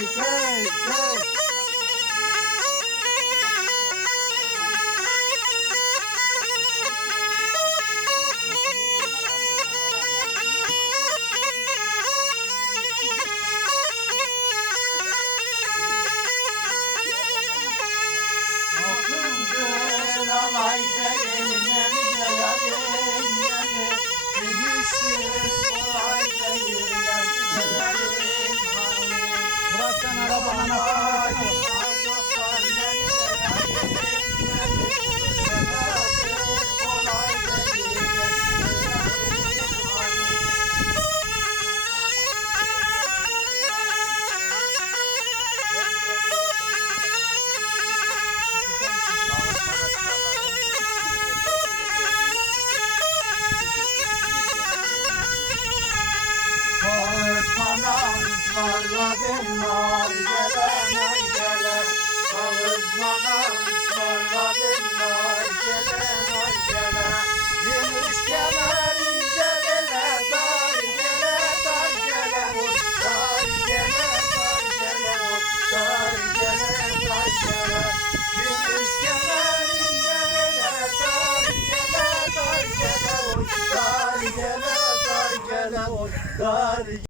Hey, hey. bunlar gelen gelen Ağızlanan ısmarla bunlar gelen gelen Gümüş gelen ince bele dar gele dar gele Dar gele dar gele Dar gele dar gele Gümüş gelen ince bele dar gele dar gele Dar gele dar gele Dar